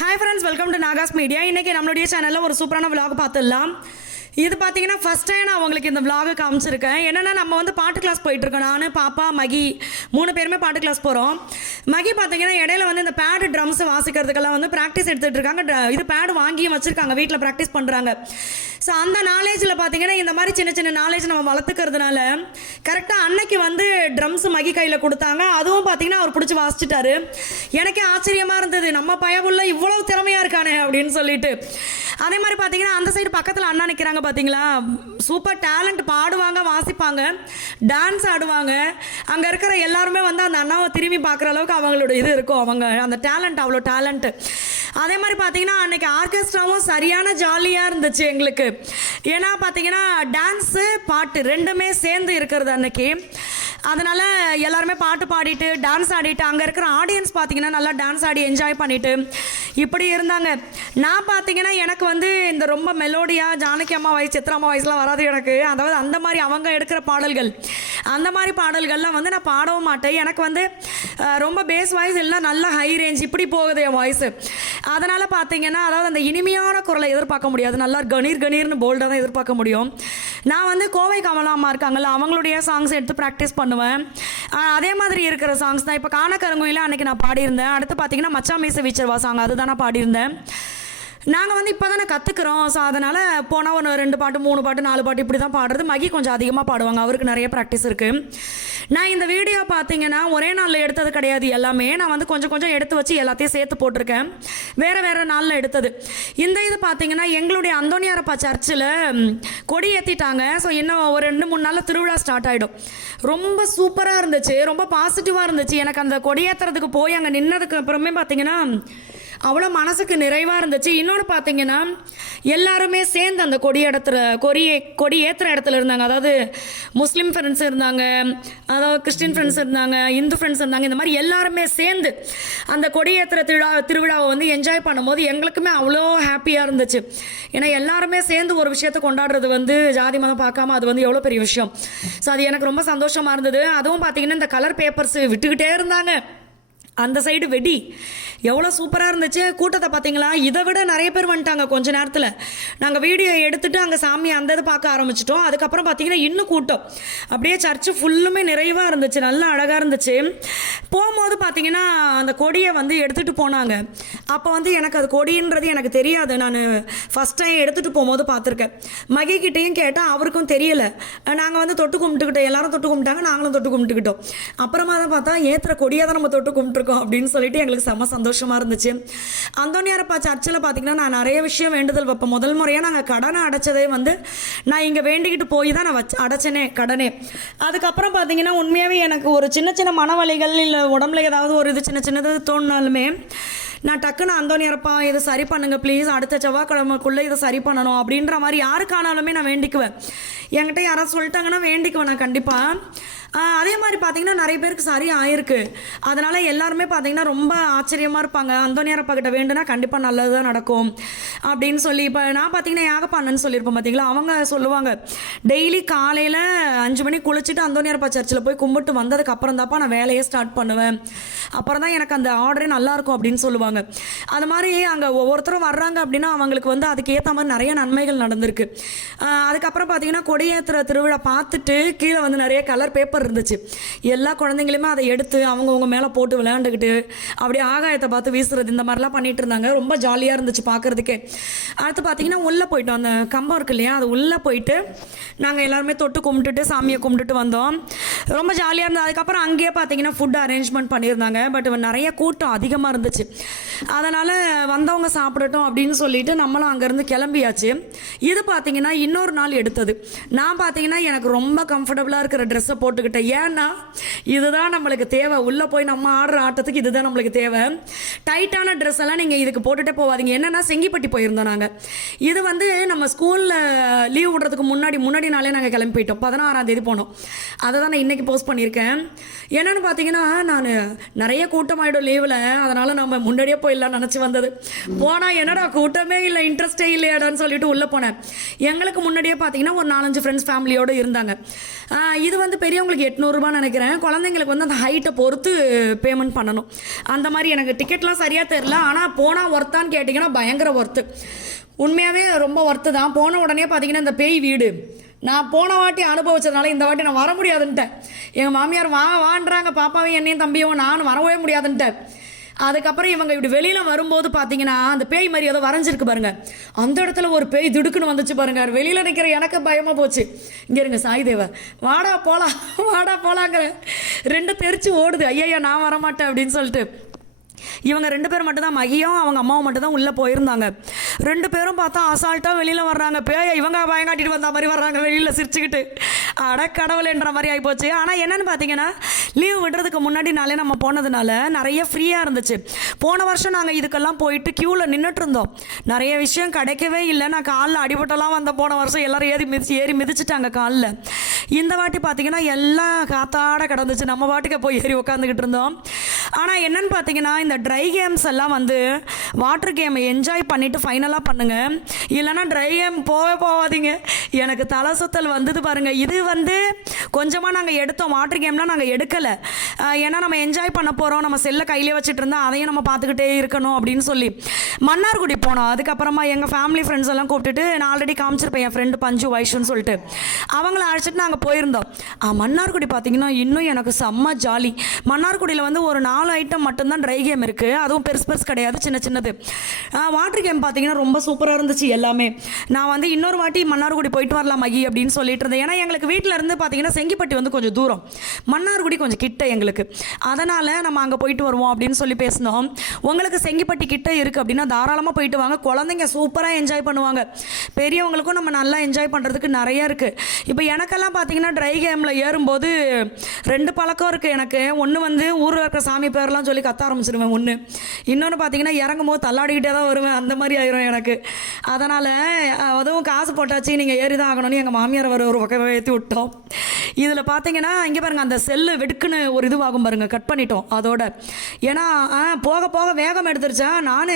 Hi friends, welcome to Nagas Media. இன்னைக்கு நம்மளுடைய சேனல்ல ஒரு சூப்பரான vlog பார்த்துடலாம். இது பார்த்தீங்கன்னா ஃபர்ஸ்ட் டைம் நான் உங்களுக்கு இந்த vlog காமிச்சிருக்கேன். என்னன்னா நம்ம வந்து பாட்டு கிளாஸ் போயிட்டு இருக்கோம். நான் பாப்பா மகி மூணு பேருமே பாட்டு கிளாஸ் போறோம். மகி பார்த்தீங்கன்னா இடையில வந்து இந்த பேட் ட்ரம்ஸ் வாசிக்கிறதுக்கெல்லாம் வந்து ப்ராக்டிஸ் எடுத்துட்டு இருக்காங்க. இது பேட் வாங்கியும் வச்சிருக்காங்க, வீட்டில் ப்ராக்டிஸ் பண்றாங்க. ஸோ அந்த நாலேஜில் பார்த்தீங்கன்னா இந்த மாதிரி சின்ன சின்ன நாலேஜ் நம்ம வளர்த்துக்கிறதுனால கரெக்டாக அன்னைக்கு வந்து ட்ரம்ஸ் மகி கையில் கொடுத்தாங்க. அதுவும் பார்த்தீங்கன்னா அவர் பிடிச்சி வாசிச்சுட்டாரு. எனக்கே ஆச்சரியமாக இருந்தது, நம்ம பயவுள்ள இவ்வளோ திறமையாக இருக்கானே அப்படின்னு சொல்லிட்டு. அதே மாதிரி பார்த்தீங்கன்னா அந்த சைடு பக்கத்தில் அண்ணா நிற்கிறாங்க பார்த்தீங்களா, சூப்பர் டேலண்ட், பாடுவாங்க, வாசிப்பாங்க, டான்ஸ் ஆடுவாங்க. அங்கே இருக்கிற எல்லாருமே வந்து அந்த அண்ணாவை திரும்பி பார்க்குற அளவுக்கு அவங்களோட இது இருக்கும், அவங்க அந்த டேலண்ட், அவ்வளோ டேலண்ட்டு. அதே மாதிரி பார்த்தீங்கன்னா அன்னைக்கு ஆர்கெஸ்ட்ராவும் சரியான ஜாலியாக இருந்துச்சு எங்களுக்கு. ஏன்னா பார்த்தீங்கன்னா டான்ஸு பாட்டு ரெண்டுமே சேர்ந்து இருக்கிறது அன்னைக்கு. அதனால் எல்லாருமே பாட்டு பாடிட்டு டான்ஸ் ஆடிட்டு அங்கே இருக்கிற ஆடியன்ஸ் பார்த்தீங்கன்னா நல்லா டான்ஸ் ஆடி என்ஜாய் பண்ணிட்டு இப்படி இருந்தாங்க. நான் பார்த்தீங்கன்னா எனக்கு வந்து இந்த ரொம்ப மெலோடியாக ஜானகி அம்மா வாய்ஸ், சித்ரா அம்மா வாய்ஸ்லாம் வராது எனக்கு. அதாவது அந்த மாதிரி அவங்க எடுக்கிற பாடல்கள், அந்த மாதிரி பாடல்கள்லாம் வந்து நான் பாடவும் மாட்டேன். எனக்கு வந்து ரொம்ப பேஸ் வாய்ஸ் இல்லை, நல்ல ஹை ரேஞ்ச் இப்படி போகுது என் வாய்ஸு. அதனால் பார்த்தீங்கன்னா அதாவது அந்த இனிமையான குரலை எதிர்பார்க்க முடியாது, நல்லா கணீர் கணீர்னு போல்டாக தான் எதிர்பார்க்க முடியும். நான் வந்து கோவை கமலா அம்மா இருக்காங்கல்ல, அவங்களுடைய சாங்ஸ் எடுத்து ப்ராக்டிஸ் பண்ணுவேன். அதே மாதிரி இருக்கிற சாங்ஸ் தான். இப்போ காணக்கருங்குயில அன்றைக்கி நான் பாடியிருந்தேன். அடுத்து பார்த்தீங்கன்னா மச்சா மீச வீச்சர்வா சாங், அதுதான் நான் பாடியிருந்தேன். நாங்கள் வந்து இப்போ தானே கற்றுக்குறோம். ஸோ அதனால் போனால் ஒரு 2 பாட்டு 3 பாட்டு 4 பாட்டு இப்படி தான் பாடுறது. மகி கொஞ்சம் அதிகமாக பாடுவாங்க, அவருக்கு நிறைய ப்ராக்டிஸ் இருக்குது. நான் இந்த வீடியோ பார்த்தீங்கன்னா ஒரே நாளில் எடுத்தது கிடையாது, எல்லாமே நான் வந்து கொஞ்சம் கொஞ்சம் எடுத்து வச்சு எல்லாத்தையும் சேர்த்து போட்டிருக்கேன், வேறு வேறு நாளில் எடுத்தது. இந்த இது பார்த்தீங்கன்னா எங்களுடைய அந்தோனியாரப்பா சர்ச்சில் கொடி ஏற்றிட்டாங்க. ஸோ இன்னும் ஒரு 2-3 நாளில் திருவிழா ஸ்டார்ட் ஆகிடும். ரொம்ப சூப்பராக இருந்துச்சு, ரொம்ப பாசிட்டிவாக இருந்துச்சு. எனக்கு அந்த கொடியேற்றுறதுக்கு போய் அங்கே நின்னதுக்கு அப்புறமே பார்த்தீங்கன்னா அவ்வளோ மனசுக்கு நிறைவாக இருந்துச்சு. இன்னொன்று பார்த்தீங்கன்னா எல்லாருமே சேர்ந்து அந்த கொடி ஏற்றுற இடத்துல இருந்தாங்க. அதாவது முஸ்லீம் ஃப்ரெண்ட்ஸ் இருந்தாங்க, அதாவது கிறிஸ்டின் ஃப்ரெண்ட்ஸ் இருந்தாங்க, இந்து ஃப்ரெண்ட்ஸ் இருந்தாங்க. இந்த மாதிரி எல்லாருமே சேர்ந்து அந்த கொடியேற்றுற திருவிழாவை வந்து என்ஜாய் பண்ணும்போது எங்களுக்குமே அவ்வளோ ஹாப்பியாக இருந்துச்சு. ஏன்னா எல்லாருமே சேர்ந்து ஒரு விஷயத்தை கொண்டாடுறது வந்து ஜாதி மதம் பார்க்காம அது வந்து எவ்வளோ பெரிய விஷயம். ஸோ அது எனக்கு ரொம்ப சந்தோஷமாக இருந்தது. அதுவும் பார்த்தீங்கன்னா இந்த கலர் பேப்பர்ஸ் விட்டுக்கிட்டே இருந்தாங்க. அந்த சைடு வெடி எவ்வளோ சூப்பராக இருந்துச்சு. கூட்டத்தை பார்த்தீங்களா, இதை விட நிறைய பேர் வந்துட்டாங்க கொஞ்ச நேரத்தில். நாங்கள் வீடியோ எடுத்துகிட்டு அங்கே சாமி அந்த இது பார்க்க ஆரம்பிச்சிட்டோம். அதுக்கப்புறம் பார்த்தீங்கன்னா இன்னும் கூட்டம், அப்படியே சர்ச்சு ஃபுல்லுமே நிறைவாக இருந்துச்சு, நல்லா அழகாக இருந்துச்சு. போகும்போது பார்த்தீங்கன்னா அந்த கொடியை வந்து எடுத்துகிட்டு போனாங்க. அப்போ வந்து எனக்கு அது கொடின்றது எனக்கு தெரியாது, நான் ஃபஸ்ட் டைம் எடுத்துகிட்டு போகும்போது பார்த்துருக்கேன். மகிக்கிட்டேயும் கேட்டால் அவருக்கும் தெரியலை. நாங்கள் வந்து தொட்டு கும்பிட்டுக்கிட்டோம், எல்லாரும் தொட்டு கும்பிட்டாங்க, நாங்களும் தொட்டு கும்பிட்டுக்கிட்டோம். அப்புறமா தான் பார்த்தா ஏற்றுற கொடியை தான் நம்ம தொட்டு கும்பிட்டுருக்கோம் அப்படின்னு சொல்லிட்டு எங்களுக்கு செம்ம சந்தோஷமா இருந்துச்சு. அந்தோனியாரப்பா சர்ச்சில் பார்த்தீங்கன்னா நான் நிறைய விஷயம் வேண்டுதல் வைப்பேன். முதல் முறையாக நாங்கள் கடனை அடைச்சதே வந்து நான் இங்கே வேண்டிக்கிட்டு போய் தான் நான் அடைச்சனே கடனே. அதுக்கப்புறம் பார்த்தீங்கன்னா உண்மையாகவே எனக்கு ஒரு சின்ன சின்ன மனவலிகள் இல்லை உடம்புல ஏதாவது ஒரு இது சின்ன சின்னது தோணினாலுமே நான் டக்குன்னு அந்தோனியாரப்பா இதை சரி பண்ணுங்க ப்ளீஸ், அடுத்த செவ்வாய்க்கிழமைக்குள்ளே இதை சரி பண்ணணும் அப்படின்ற மாதிரி யாருக்கானாலுமே நான் வேண்டிக்குவேன். என்கிட்ட யாராவது சொல்லிட்டாங்கன்னா வேண்டிக்குவேன் நான் கண்டிப்பாக. அதே மாதிரி பார்த்தீங்கன்னா நிறைய பேருக்கு சரி ஆயிருக்கு. அதனால் எல்லாருமே பார்த்தீங்கன்னா ரொம்ப ஆச்சரியமாக இருப்பாங்க, அந்தோனியாரப்பா கிட்ட வேண்டுனா கண்டிப்பாக நல்லது தான் நடக்கும் அப்படின்னு சொல்லி. இப்போ நான் பார்த்தீங்கன்னா யாகப்பாண்ணன்னு சொல்லியிருப்பேன் பார்த்தீங்களா, அவங்க சொல்லுவாங்க டெய்லி காலையில் 5 மணிக்கு குளிச்சுட்டு அந்தோனியாரப்பா சர்ச்சில் போய் கும்பிட்டு வந்ததுக்கு அப்புறம் தான்ப்பா நான் வேலையே ஸ்டார்ட் பண்ணுவேன், அப்புறம் தான் எனக்கு அந்த ஆர்டரே நல்லாயிருக்கும் அப்படின்னு சொல்லுவாங்க. அது மாதிரி அங்கே ஒவ்வொருத்தரும் வர்றாங்க அப்படின்னா அவங்களுக்கு வந்து அதுக்கேற்ற மாதிரி நிறைய நன்மைகள் நடந்திருக்கு. அதுக்கப்புறம் பார்த்தீங்கன்னா கொடியேற்றுற திருவிழா பார்த்துட்டு கீழே வந்து நிறைய கலர் பேப்பர் இருந்துச்சு. எல்லா குழந்தைங்களுமே அதை எடுத்து அவங்கவுங்க மேலே போட்டு விளையாண்டுக்கிட்டு அப்படியே ஆகாயத்தை பார்த்து வீசுறது, இந்த மாதிரிலாம் பண்ணிட்டு இருந்தாங்க. ரொம்ப ஜாலியாக இருந்துச்சு பார்க்குறதுக்கே. அடுத்து பார்த்தீங்கன்னா உள்ளே போயிட்டோம், அந்த கம்பம் இருக்கு இல்லையா, அது உள்ளே போயிட்டு நாங்கள் எல்லாருமே தொட்டு கும்பிட்டுட்டு சாமியை கும்பிட்டுட்டு வந்தோம். ரொம்ப ஜாலியாக இருந்தது. அதுக்கப்புறம் அங்கேயே பார்த்தீங்கன்னா ஃபுட் அரேஞ்ச்மெண்ட் பண்ணியிருந்தாங்க. பட் நிறைய கூட்டம் அதிகமாக இருந்துச்சு. அதனால் வந்தவங்க சாப்பிடட்டும் அப்படின்னு சொல்லிட்டு நம்மளும் அங்கேருந்து கிளம்பியாச்சு. இது பார்த்தீங்கன்னா இன்னொரு நாள் எடுத்தது. நான் பார்த்தீங்கன்னா எனக்கு ரொம்ப கம்ஃபர்டபுளாக இருக்கிற ட்ரெஸ்ஸை போட்டுக்கிட்டேன். ஏன்னா இதுதான் நம்மளுக்கு தேவை, உள்ளே போய் நம்ம ஆடுற ஆட்டத்துக்கு இதுதான் நம்மளுக்கு தேவை. டைட்டான ட்ரெஸ் எல்லாம் நீங்கள் இதுக்கு போட்டுகிட்டே போவாதீங்க. என்னென்னா செங்கிப்பட்டி போயிருந்தோம் நாங்கள். இது வந்து நம்ம ஸ்கூலில் லீவ் விடுறதுக்கு முன்னாடி நாளே நாங்கள் கிளம்பி போயிட்டோம். 16ஆம் தேதி போனோம். அதை தான் நான் இன்றைக்கி போஸ்ட் பண்ணியிருக்கேன். என்னென்னு பார்த்தீங்கன்னா நான் நிறைய கூட்டமாயிடும் லீவில், அதனால் நம்ம முன்னாடியே போயிடலாம்னு நினச்சி வந்தது. போனால் என்னடா கூட்டமே இல்லை, இன்ட்ரெஸ்டே இல்லையாடான்னு சொல்லிட்டு உள்ளே போனேன். எங்களுக்கு முன்னாடியே பார்த்தீங்கன்னா ஒரு 4-5 ஃப்ரெண்ட்ஸ் ஃபேமிலியோடு இருந்தாங்க. இது வந்து பெரியவங்களுக்கு பெரியவங்களுக்கு 800 ரூபான்னு நினைக்கிறேன், குழந்தைங்களுக்கு வந்து அந்த ஹைட்டை பொறுத்து பேமெண்ட் பண்ணணும். அந்த மாதிரி எனக்கு டிக்கெட்லாம் சரியாக தெரில. ஆனால் போனால் ஒர்த்தான்னு கேட்டிங்கன்னா பயங்கர ஒர்த்து, உண்மையாகவே ரொம்ப ஒர்த்து தான். போன உடனே பார்த்தீங்கன்னா இந்த பேய் வீடு நான் போன வாட்டி அனுபவிச்சதுனால இந்த வாட்டி நான் வர முடியாதுன்ட்டேன். எங்கள் மாமியார் வான்றாங்க, பாப்பாவையும் என்னையும் தம்பியும், நான் வரவே முடியாதுன்ட்டேன். அதுக்கப்புறம் இவங்க இப்படி வெளியில் வரும்போது பார்த்தீங்கன்னா அந்த பேய் மாதிரி ஏதோ வரைஞ்சிருக்கு பாருங்க, அந்த இடத்துல ஒரு பேய் திடுக்குன்னு வந்துச்சு பாருங்க. வெளியில் நிற்கிற எனக்கு பயமாக போச்சு. இங்கே இருங்க சாய்தேவா, வாடா போகலாம் வாடா போகலாங்கிற 2 தெரிச்சு ஓடுது. ஐயா நான் வரமாட்டேன் அப்படின்னு சொல்லிட்டு. இவங்க 2 பேர் மட்டும்தான், மகியும் அவங்க அம்மாவும் மட்டும்தான் உள்ளே போயிருந்தாங்க. 2 பேரும் பார்த்தா அசால்ட்டாக வெளியில் வர்றாங்க. பேய இவங்க பயங்காட்டிட்டு வந்த மாதிரி வர்றாங்க வெளியில் சிரிச்சுக்கிட்டு. அடக்கடவுள்ன்ற மாதிரி ஆகிப்போச்சு. ஆனால் என்னென்னு பார்த்தீங்கன்னா லீவ் விடுறதுக்கு முன்னாடி நாளே நம்ம போனதுனால நிறைய ஃப்ரீயாக இருந்துச்சு. போன வருஷம் நாங்கள் இதுக்கெல்லாம் போயிட்டு க்யூவில் நின்றுட்டு இருந்தோம், நிறைய விஷயம் கிடைக்கவே இல்லை. நான் காலில் அடிபட்டெல்லாம் வந்த போன வருஷம் எல்லோரும் ஏறி மிதிச்சிட்டாங்க காலில். இந்த வாட்டி பார்த்தீங்கன்னா எல்லாம் காத்தாட கிடந்துச்சு, நம்ம வாட்டுக்கு போய் ஏறி உட்காந்துக்கிட்டு இருந்தோம். ஆனால் என்னென்னு பார்த்தீங்கன்னா இந்த ட்ரை கேம்ஸ் எல்லாம் வந்து வாட்டர் கேமை என்ஜாய் பண்ணிவிட்டு ஃபைனலாக பண்ணுங்கள், இல்லைனா ட்ரை கேம் போகாதீங்க. எனக்கு தலை சுத்தல் வந்தது பாருங்கள். இது வந்து கொஞ்சமாக நாங்கள் எடுத்தோம், வாட்டர் கேம்லாம் நாங்கள் எடுக்கலை. ஏன்னா நம்ம என்ஜாய் பண்ண போகிறோம், நம்ம செல்லை கையிலே வச்சுட்டு இருந்தால் அதையும் நம்ம பார்த்துக்கிட்டே இருக்கணும் அப்படின்னு சொல்லி மன்னார்குடி போனோம். அதுக்கப்புறமா எங்கள் ஃபேமிலி ஃப்ரெண்ட்ஸ் எல்லாம் கூப்பிட்டுட்டு, நான் ஆல்ரெடி காமிச்சிருப்பேன் என் ஃப்ரெண்டு பஞ்சு வைஷுன்னு சொல்லிட்டு, அவங்கள அழைச்சிட்டு நாங்கள் போயிருந்தோம். மன்னார்குடி பார்த்தீங்கன்னா இன்னும் எனக்கு செம்ம ஜாலி. மன்னார்குடியில் வந்து ஒரு 4 ஐட்டம் மட்டும்தான் ட்ரை கேம் இருக்குது, அதுவும் பெருசு கிடையாது, சின்னது. வாட்டர் கேம் பார்த்தீங்கன்னா ரொம்ப சூப்பராக இருந்துச்சு எல்லாமே. நான் வந்து இன்னொரு வாட்டி மன்னார்குடி போயிட்டு வரலாம் மகி அப்படின்னு சொல்லிட்டு இருந்தேன். ஏன்னா எங்களுக்கு வீட்டில் இருந்து பார்த்தீங்கன்னா செங்கிப்பட்டி வந்து கொஞ்சம் தூரம், மன்னார்குடி கொஞ்சம் கிட்ட எங்களுக்கு, அதனால் நம்ம அங்கே போயிட்டு வருவோம் அப்படின்னு சொல்லி பேசினோம். உங்களுக்கு செங்கிப்பட்டி கிட்ட இருக்குது அப்படின்னா தாராளமாக போயிட்டு வாங்க, குழந்தைங்க சூப்பராக என்ஜாய் பண்ணுவாங்க. பெரியவங்களுக்கும் நம்ம நல்லா என்ஜாய் பண்ணுறதுக்கு நிறையா இருக்குது. இப்போ எனக்கெல்லாம் பார்த்தீங்கன்னா ட்ரை கேமில் ஏறும்போது 2 பழக்கம் இருக்குது எனக்கு. ஒன்று வந்து ஊரில் இருக்கிற சாமி பேர்லாம் சொல்லி கத்த ஆரம்பிச்சிருவேன் ஒன்று, இன்னொன்று பார்த்தீங்கன்னா இறங்கும் போது தள்ளாடிக்கிட்டே தான் வருவேன், அந்த மாதிரி ஆயிரும் எனக்கு. அதனால் அதுவும் காசு போட்டாச்சு நீங்கள் ஏறி தான் ஆகணும்னு எங்கள் மாமியார் ஒரு பக்கம் ஏற்றி விட்டோம். இதில் பார்த்தீங்கன்னா இங்கே பாருங்கள், அந்த செல்லு வெடுக்குன்னு ஒரு இதுவாகும் பாருங்கள், கட் பண்ணிட்டோம் அதோட. ஏன்னா போக போக வேகம் எடுத்துருச்சா, நான்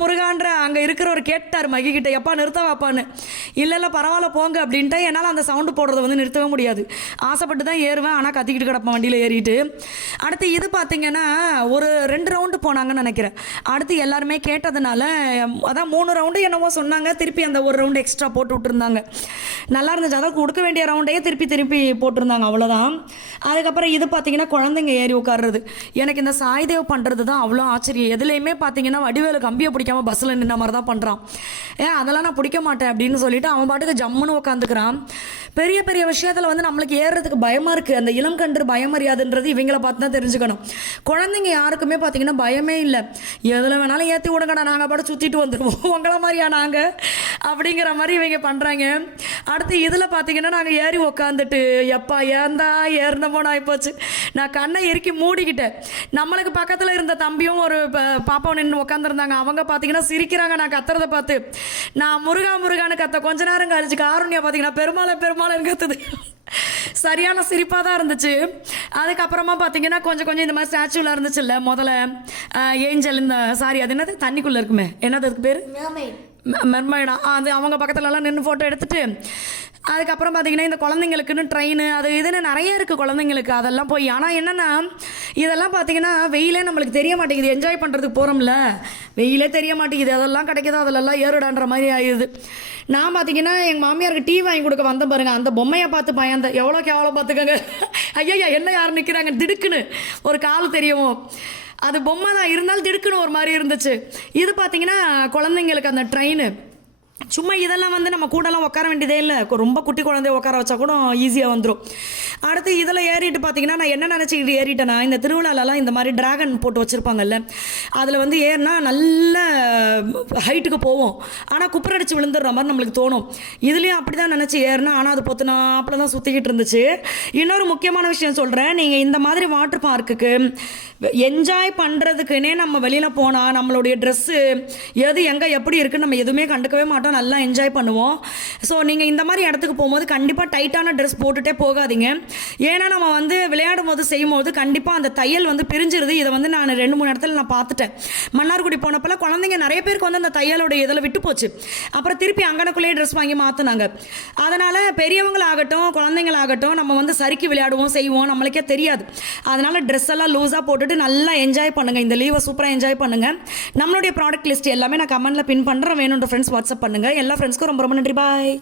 முருகான்ற அங்கே இருக்கிறவர் கேட்டார் மகிக்கிட்ட, எப்பா நிறுத்தவாப்பான்னு. இல்லை பரவாயில்ல போங்க அப்படின்ட்டு. என்னால் அந்த சவுண்டு போடுறத வந்து நிறுத்தவே முடியாது, ஆசைப்பட்டு தான் ஏறுவேன், ஆனால் கத்திக்கிட்டு கிடப்பேன் வண்டியில் ஏறிட்டு. அடுத்து இது பார்த்தீங்கன்னா ஒரு 2 ரவுண்டு போனாங்கன்னு நினைக்கிறேன். அடுத்து எல்லாருமே கேட்டதுனால அதான் 3 ரவுண்டு என்னவோ சொன்னாங்க, திருப்பி அந்த ஒரு ரவுண்டு எக்ஸ்ட்ரா போட்டு விட்டுருந்தாங்க. நல்லா இருந்துச்சு, அதான் கொடுக்க வேண்டிய ரவுண்டையே திருப்பி போட்டிருந்தாங்க, அவ்வளோதான். அதுக்கப்புறம் இது பார்த்தீங்கன்னா குழந்தைங்க ஏறி உட்கார்றது. எனக்கு இந்த சாய்தேவ் பண்ணுறது தான் அவ்வளோ ஆச்சரியம். எதுலேயுமே பார்த்தீங்கன்னா வடிவேலு கம்பியை பிடிக்காமல் பஸ்ஸில் நின்ன மாதிரி தான் பண்ணுறான். அதெல்லாம் நான் பிடிக்க மாட்டேன் அப்படின்னு சொல்லிட்டு அவன் பாட்டுக்கு ஜம்முன்னு உட்காந்துக்கிறான். பெரிய விஷயத்தில் வந்து நம்மளுக்கு ஏறுறதுக்கு பயமாக இருக்குது. அந்த இளம் கன்று பயமறியாதுன்றது இவங்கள பார்த்து தான் தெரிஞ்சுக்கணும். குழந்தைங்க யாருக்குமே பார்த்தீங்கன்னா பயமே இல்லை, எதில் வேணாலும் ஏற்றி விடுங்கடா, நாங்கள் பாட்டு சுற்றிட்டு வந்துடுவோம், உங்களை மாதிரியா நாங்கள் அப்படிங்கிற மாதிரி இவங்க பண்ணுறாங்க. அடுத்து இதில் பார்த்தீங்கன்னா நாங்கள் ஏறி உக்காந்துட்டு எப்பா ஏந்தா ஏறினமோன்னு ஆகிப்போச்சு. நான் கண்ணை இறுக்கி மூடிக்கிட்டேன். நம்மளுக்கு பக்கத்தில் இருந்த தம்பியும் ஒரு பாப்பாவும் நின்று உட்காந்துருந்தாங்க. அவங்க பார்த்தீங்கன்னா சிரிக்கிறாங்க நான் கத்துறதை பார்த்து. நான் முருகான்னு கத்த கொஞ்ச நேரம் கழிச்சு காருண்யா பார்த்தீங்கன்னா பெருமாளை கத்துது. சரியான சிரிப்பாக தான் இருந்துச்சு. அதுக்கப்புறமா பார்த்தீங்கன்னா கொஞ்சம் இந்த மாதிரி ஸ்டாச்சுவில் இருந்துச்சுல்ல முதல்ல ஏஞ்சல், இந்த சாரி அது என்னது தண்ணிக்குள்ளே இருக்குமே, என்னது அதுக்கு பேர் மெர்மைடா, அது அவங்க பக்கத்துலலாம் நின்று ஃபோட்டோ எடுத்துகிட்டு அதுக்கப்புறம் பார்த்தீங்கன்னா இந்த குழந்தைங்களுக்குன்னு ட்ரெயின் அது இதுன்னு நிறைய இருக்குது குழந்தைங்களுக்கு, அதெல்லாம் போய். ஆனால் என்னென்னா இதெல்லாம் பார்த்தீங்கன்னா வெயிலே நம்மளுக்கு தெரிய மாட்டேங்குது, என்ஜாய் பண்ணுறதுக்கு போகிறோம்ல வெயிலே தெரிய மாட்டேங்குது, அதெல்லாம் கிடைக்குதோ அதிலெல்லாம் ஏறுடான்ற மாதிரி ஆயிடுது. நான் பார்த்தீங்கன்னா எங்கள் மாமியாருக்கு டீ வாங்கி கொடுக்க வந்த பாருங்க, அந்த பொம்மையை பார்த்து பயந்த எவ்வளோ கேவலம் பார்த்துக்கோங்க. ஐயா என்ன யார் நிற்கிறாங்க, திடுக்குன்னு ஒரு கால் தெரியும், அது பொம்மை தான் இருந்தாலும் திடுக்குன்னு ஒரு மாதிரி இருந்துச்சு. இது பார்த்தீங்கன்னா குழந்தைங்களுக்கு அந்த ட்ரெயின் சும்மா இதெல்லாம் வந்து நம்ம கூடலாம் உட்கார வேண்டியதே இல்லை, ரொம்ப குட்டி குழந்தைய உட்கார வச்சா கூட ஈஸியாக வந்துடும். அடுத்து இதில் ஏறிட்டு பார்த்தீங்கன்னா நான் என்ன நினச்சிக்கிட்டு ஏறிட்டேன்னா, இந்த திருவிழாலலாம் இந்த மாதிரி டிராகன் போட்டு வச்சுருப்பாங்கல்ல, அதில் வந்து ஏறினா நல்ல ஹைட்டுக்கு போவோம், ஆனால் குப்பரடிச்சு விழுந்துடுற மாதிரி நம்மளுக்கு தோணும். இதுலேயும் அப்படி தான் நினச்சி ஏறினா, ஆனால் அது பொத்துனாப்பில் தான் சுற்றிக்கிட்டு இருந்துச்சு. இன்னொரு முக்கியமான விஷயம் சொல்கிறேன், நீங்கள் இந்த மாதிரி வாட்டர் பார்க்குக்கு என்ஜாய் பண்ணுறதுக்குன்னே நம்ம வெளியில் போனால் நம்மளுடைய ட்ரெஸ்ஸு எது எங்கே எப்படி இருக்குன்னு நம்ம எதுவுமே கண்டுக்கவே மாட்டோம். லீவெல்லாம் நல்லா என்ஜாய் பண்ணுவோம். ஸோ நீங்கள் இந்த மாதிரி இடத்துக்கு போகும்போது கண்டிப்பாக டைட்டான ட்ரெஸ் போட்டுகிட்டே போகாதீங்க. ஏன்னா நம்ம வந்து விளையாடும் போது செய்யும்போது கண்டிப்பாக அந்த தையல் வந்து பிரிஞ்சிருது. இதை வந்து நான் 2-3 இடத்துல நான் பார்த்துட்டேன். மன்னார்குடி போனப்பெல்லாம் குழந்தைங்க நிறைய பேருக்கு வந்து அந்த தையலோட இதில் விட்டு போச்சு. அப்புறம் திருப்பி அங்கனக்குள்ளேயே ட்ரெஸ் வாங்கி மாற்றினாங்க. அதனால் பெரியவங்களாகட்டும் குழந்தைங்களாகட்டும் நம்ம வந்து சறுக்கி விளையாடுவோம் செய்வோம், நம்மளுக்கே தெரியாது. அதனால் ட்ரெஸ் எல்லாம் லூஸாக போட்டுட்டு நல்லா என்ஜாய் பண்ணுங்கள். இந்த லீவை சூப்பராக என்ஜாய் பண்ணுங்கள். நம்மளுடைய ப்ராடக்ட் லிஸ்ட் எல்லாமே நான் கமெண்ட்டில் பின் பண்ணுறேன். வேணுன்ற ஃப்ரெண்ட்ஸ் வாட்ஸ்அப் பண்ணுங்கள். எல்லா ஃப்ரெண்ட்ஸ்க்கும் ரொம்ப ரொம்ப நன்றி. பாய்.